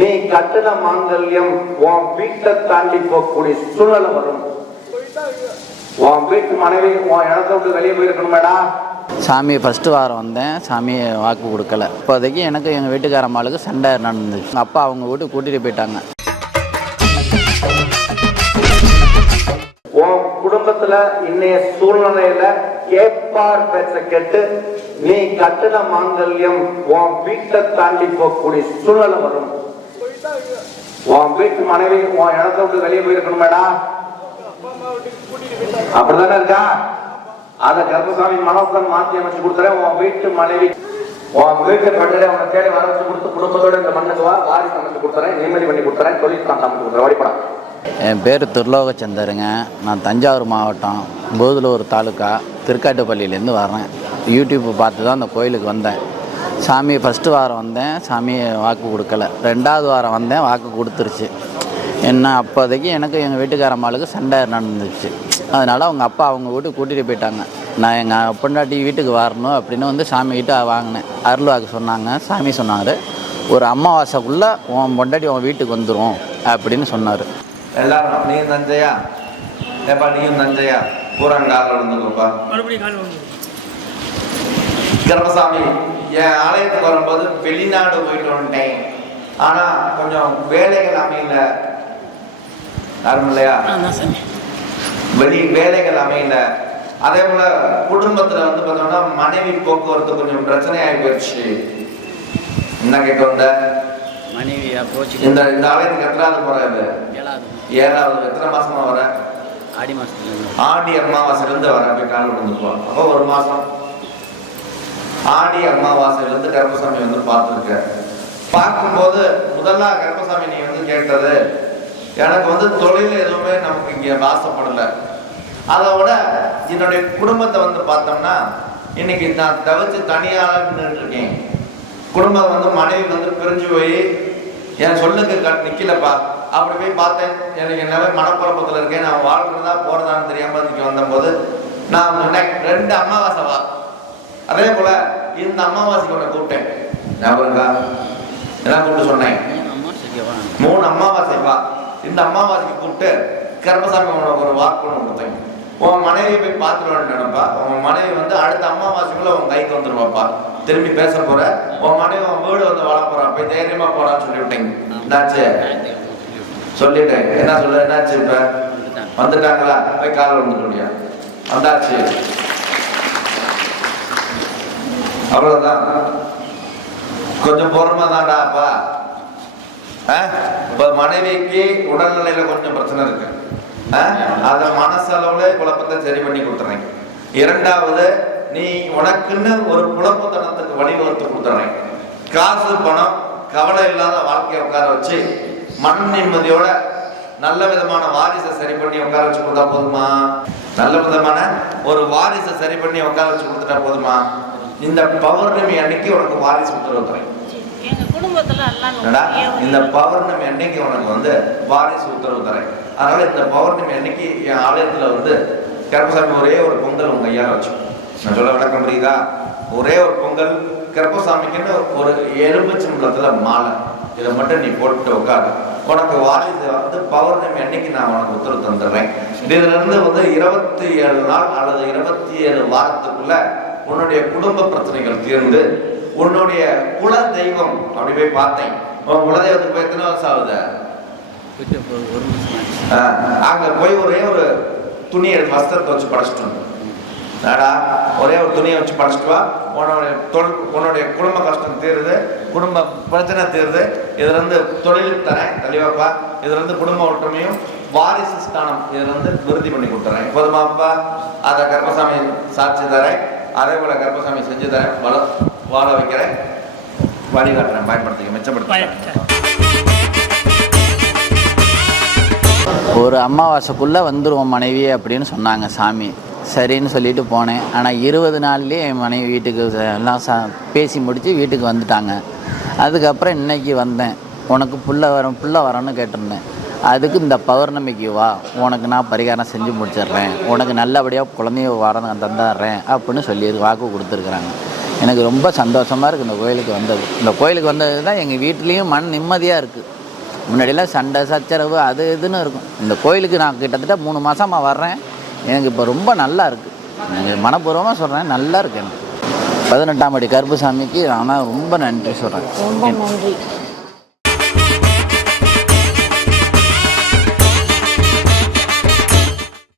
நீ கட்டின மாங்கல்யம் உன் வீட்டை தாண்டி போகக்கூடிய சூழ்நிலை வரும். உன் வீட்டு மனைவி உன் இடத்த விட்டு வெளியே போயிருக்கணுமேடா. சாமி ஃபஸ்ட்டு வாரம் வந்தேன், சாமியை வாக்கு கொடுக்கல. இப்போதைக்கு எனக்கு எங்கள் வீட்டுக்காரம்மாளுக்கு சண்டை நடந்துச்சு. எங்கள் அப்பா அவங்க வீட்டுக்கு கூட்டிகிட்டு போயிட்டாங்க. உன் குடும்பத்துல இன்னைய சூழ்நிலையில கேப்பார் பேச்ச கேட்டு நீ கட்டின மாங்கல்யம் உன் வீட்டை தாண்டி போகக்கூடிய சூழ்நிலை வரும். உன் வீட்டு மனைவி உன் இடத்த விட்டு வெளியே போயிருக்கணுமேடா. அப்படிதானே இருக்கா? அத கர்ப்பசாமி மனோசன் மாற்றி அமைச்சு கொடுத்துறேன். உன் வீட்டு மனைவி உன் வீட்டு பண்டிகை உன தேடி வர வச்சு கொடுத்து குடும்பத்தோட இந்த மண்ணுக்கு வா, வாரிசு அமைச்சு கொடுத்துறேன், நிம்மதி பண்ணி கொடுத்துறேன், தொழில் அமைச்சு கொடுத்துறேன். ஓடிப்படம். என் பேர் திருலோகச்சந்தருங்க. நான் தஞ்சாவூர் மாவட்டம் போதலூர் தாலுக்கா திருக்காட்டுப்பள்ளியிலேருந்து வரேன். யூடியூப் பார்த்து தான் அந்த கோயிலுக்கு வந்தேன். சாமி ஃபஸ்ட்டு வாரம் வந்தேன், சாமியை வாக்கு கொடுக்கல. 2வது வாரம் வந்தேன், வாக்கு கொடுத்துருச்சு. என்ன அப்போதைக்கு எனக்கு எங்கள் வீட்டுக்காரம்மாளுக்கு சண்டை நடந்துச்சு. அதனால் அவங்க அப்பா அவங்க வீட்டுக்கு கூட்டிகிட்டு போயிட்டாங்க. நான் எங்கள் பொண்டாட்டி வீட்டுக்கு வரணும் அப்படின்னு வந்து சாமிக்கிட்ட வாங்கினேன். அருள் வாக்கு சொன்னாங்க. சாமி சொன்னார், ஒரு அமாவாசைக்குள்ளே உன் பொண்டாட்டி உன் வீட்டுக்கு வந்துடும் அப்படின்னு சொன்னார். எல்லாரும் நீயும் நஞ்சையா ஏப்பா, நீயும் நஞ்சையா பூரான் காலில் வந்துருப்பா. கர்ப்பசாமி என் ஆலயத்துக்கு வரும்போது வெளிநாடு போயிட்டு வந்துட்டேன். ஆனால் கொஞ்சம் வேலைகள் அமையல. யாரும் இல்லையா? வேலைகள் அமையல. அதே போல குடும்பத்துல வந்து பார்த்தோம்னா மனைவி போக்குவரத்து கொஞ்சம் பிரச்சனை ஆகி போயிடுச்சு. என்ன கேட்க வந்த மனைவியா போச்சு. இந்த ஆலயத்துக்கு எத்தனாவது போறது? 7வது. எத்தனை மாசமா வர? ஆடி மாசத்துல. ஆடி அமாவாசையிலேருந்து வர போய் கால் விழுந்துருப்போம். அப்போ ஒரு மாசம். ஆடி அமாவாசையிலேருந்து கர்ப்பசாமி வந்து பார்த்துருக்க. பார்க்கும்போது முதல்ல கர்ப்பசாமி நீ வந்து கேட்டது, எனக்கு வந்து தொழில் எதுவுமே நமக்கு இங்கே வாசப்படலை. அதோட என்னுடைய குடும்பத்தை வந்து பார்த்தோம்னா இன்னைக்கு நான் தவிச்சு தனியாக நின்றுட்டு இருக்கேன். குடும்பம் வந்து மனைவி வந்து பிரிஞ்சு போய் என் சொல்லுக்கு நிற்கலப்பா. அப்படி போய் பார்த்தேன், எனக்கு என்னவே மனக்குழப்பத்தில் இருக்கேன். நான் வாழ்றதா போறதான்னு தெரியாம இன்னைக்கு வந்தபோது நான் சொன்னேன், 2 அமாவாசை வா. அதே போல இந்த அமாவாசைக்கு உன்னை கூப்பிட்டேன். ஞாபகங்களா? என்ன கூப்பிட்டு சொன்னேன்? 3 அமாவாசை வா. இந்த அமாவாசைக்கு கூப்பிட்டு கர்ப்பசாமி உனக்கு ஒரு வாக்கு கொடுத்தேன். உன் மனைவியை போய் பார்த்துட்டு நினைப்பா. உன் மனைவி வந்து அடுத்த அமாவாசைக்குள்ள உன் கைக்கு வந்துருவாப்பா. திரும்பி பேச போற, உன் மனைவி உன் வீடு வந்து வாழ போறான், போய் தைரியமா போறான்னு சொல்லிவிட்டேன். என்னாச்சு சொல்லிட்டேன். என்ன சொல்ல? என்னாச்சு? இப்ப வந்துட்டாங்களா? போய் கால வந்துட்டு வந்தாச்சு. அவ்வளவுதான். கொஞ்சம் பொறுமை தான்டாப்பா. இப்ப மனைவிக்கு உடல்நிலையில கொஞ்சம் பிரச்சனை இருக்கு. அத மனசளவுல குழப்பத்தை சரி பண்ணி கொடுத்துறேன். 2வது, நீ உனக்குன்னு ஒரு குழப்பத்தனத்துக்கு வழிவகுத்து கொடுத்துறேன். காசு பணம் கவலை இல்லாத வாழ்க்கையை உட்கார வச்சு மன நிம்மதியோட நல்ல விதமான வாரிசை சரி பண்ணி உட்கார வச்சு கொடுத்தா போதுமா? நல்ல விதமான ஒரு வாரிசை சரி பண்ணி உட்கார வச்சு கொடுத்துட்டா போதுமா? இந்த பௌர்ணமி அன்னைக்கு உனக்கு வாரிசு உத்தரவு தரேன். இந்த பௌர்ணமி அன்னைக்கு உனக்கு வந்து வாரிசு உத்தரவு தரேன். அதனால இந்த பௌர்ணமி அன்னைக்கு என் ஆலயத்துல வந்து கர்ப்பசாமி ஒரே ஒரு பொங்கல் உங்க கையால வச்சு, நான் சொல்ல விளக்கம் புரியுதா? ஒரே ஒரு பொங்கல் கர்ப்பசாமிக்குன்னு ஒரு எலும்புச்சம்பளத்துல மாலை, இதை மட்டும் நீ போட்டு உட்காரு. உனக்கு வாரிசு வந்து பௌர்ணமி அன்னைக்கு நான் உனக்கு உத்தரவு தந்துடுறேன். இதுல இருந்து வந்து 27 நாள் அல்லது 27 வாரத்துக்குள்ள உன்னுடைய குடும்ப பிரச்சனைகள் தீர்ந்து உன்னுடைய குல தெய்வம் அப்படி போய் பார்த்தேன். உன் குலதெய்வத்துக்கு போய் எத்தனை வருஷம் ஆகுது? அங்க போய் ஒரே ஒரு துணியை வஸ்திரத்தை வச்சு படைச்சிட்டு நாடா, ஒரே ஒரு துணியை வச்சு படைச்சிட்டு வா. உன்னுடைய குடும்ப கஷ்டம் தீருது, குடும்ப பிரச்சனை தீருது. இதுல இருந்து தொழில் தரேன் தெளிவாப்பா. இதுல இருந்து குடும்ப ஒற்றுமையும் வாரிசு ஸ்தானம் இதுல இருந்து விருத்தி பண்ணி கொடுத்துறேன். போதுமாப்பா? அதை கர்ப்பசாமி சாட்சி தரேன். அதே போல கர்ப்பசாமி செஞ்சு தரேன். வாழ வைக்கிறேன், வழிகாட்டுறேன். பயன்படுத்திக்க, மிச்சப்படுத்த. ஒரு அமாவாசைக்குள்ளே வந்துடுவோம் மனைவி அப்படின்னு சொன்னாங்க சாமி. சரின்னு சொல்லிட்டு போனேன். ஆனால் 20 நாள்லேயே என் மனைவி வீட்டுக்கு எல்லாம் பேசி முடித்து வீட்டுக்கு வந்துட்டாங்க. அதுக்கப்புறம் இன்றைக்கி வந்தேன். உனக்கு புள்ள வரணும்னு கேட்டிருந்தேன். அதுக்கு இந்த பௌர்ணமிக்கு வா, உனக்கு நான் பரிகாரம் செஞ்சு முடிச்சிடுறேன், உனக்கு நல்லபடியாக குழந்தைய வரணும் தந்துடுறேன் அப்படின்னு சொல்லி வாக்கு கொடுத்துருக்குறாங்க. எனக்கு ரொம்ப சந்தோஷமாக இருக்குது இந்த கோயிலுக்கு வந்தது. இந்த கோயிலுக்கு வந்தது தான் எங்கள் வீட்லேயும் மன நிம்மதியாக இருக்குது. முன்னாடியெல்லாம் சண்டை சச்சரவு அது இதுன்னு இருக்கும். இந்த கோயிலுக்கு நான் கிட்டத்தட்ட 3 மாதமாக வர்றேன். எனக்கு இப்போ ரொம்ப நல்லா இருக்குது. நீங்கள் மனப்பூர்வமாக சொல்கிறேன், நல்லா இருக்கு எனக்கு. 18ஆம் படி கருப்புசாமிக்கு நான் ரொம்ப நன்றி சொல்கிறேன். ரொம்ப நன்றி.